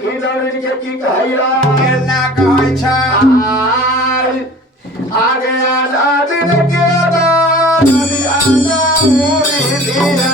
खिलौड़ी के की कहैया केना कहै छ आगे आना दिल के दान आना मोरी दिया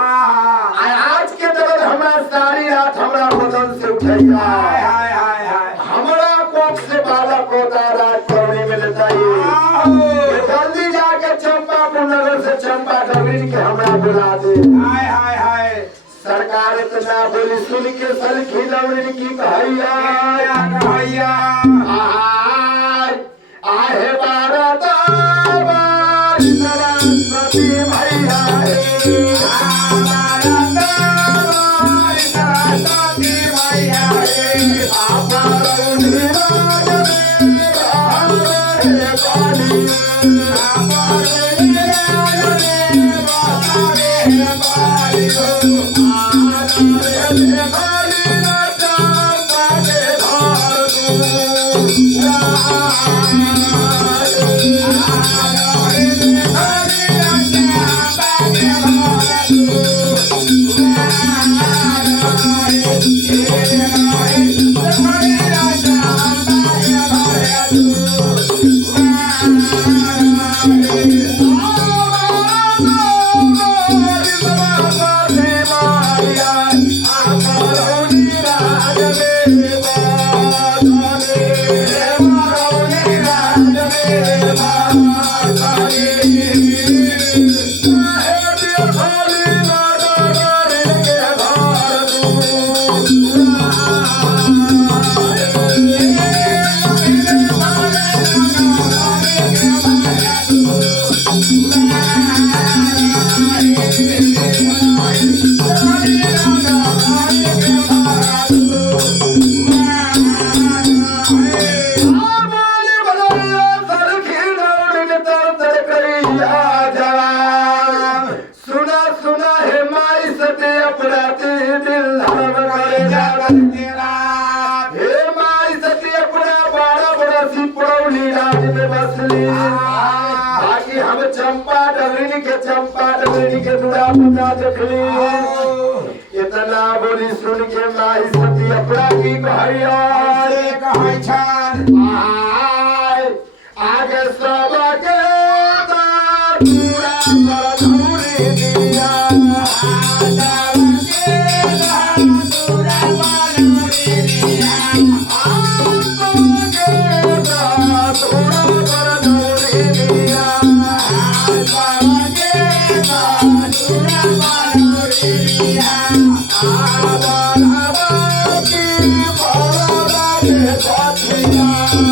आज के दर्द हमारा सारी रात हमारा बदन से उठेगा हमारा कोप से बाला कोता रात चौड़ी में लेता जल्दी जाके चंपापुर नगर से चंपा डगरी के हमारा बुला दे सरकार इतना बोली सुन के सर खिलौड़ी की कहैया आहे भारत सरस्वती भैया इतना बोली सुन के माई सती अपना की कहैया आगे सब के Yeah.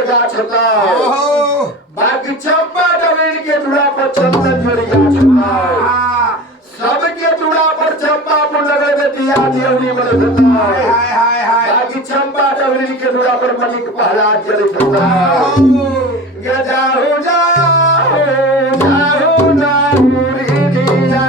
के गाछ होता ओहो बाकी चंपा डबेल के दुड़ा पर चंदन जोड़ी गाछ होता सबके दुड़ा पर चंपा को लगे में दिया दियौनी में होता हाय हाय हाय बाकी चंपा डबेल के दुड़ा पर मलिक प्रहलाद जलित होता गजाहु जाहु जाहु नाहु रिदिया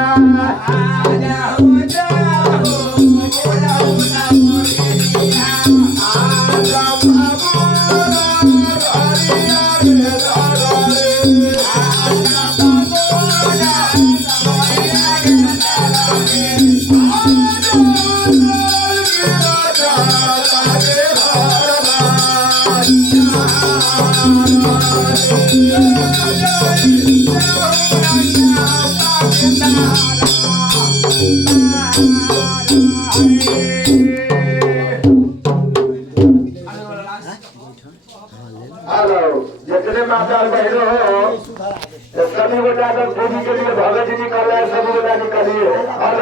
हेलो जितने माता बहनों हो सभी बेटा भूमि के लिए भगत जी निकल रहे हैं सभी बेटा निकलिए हेलो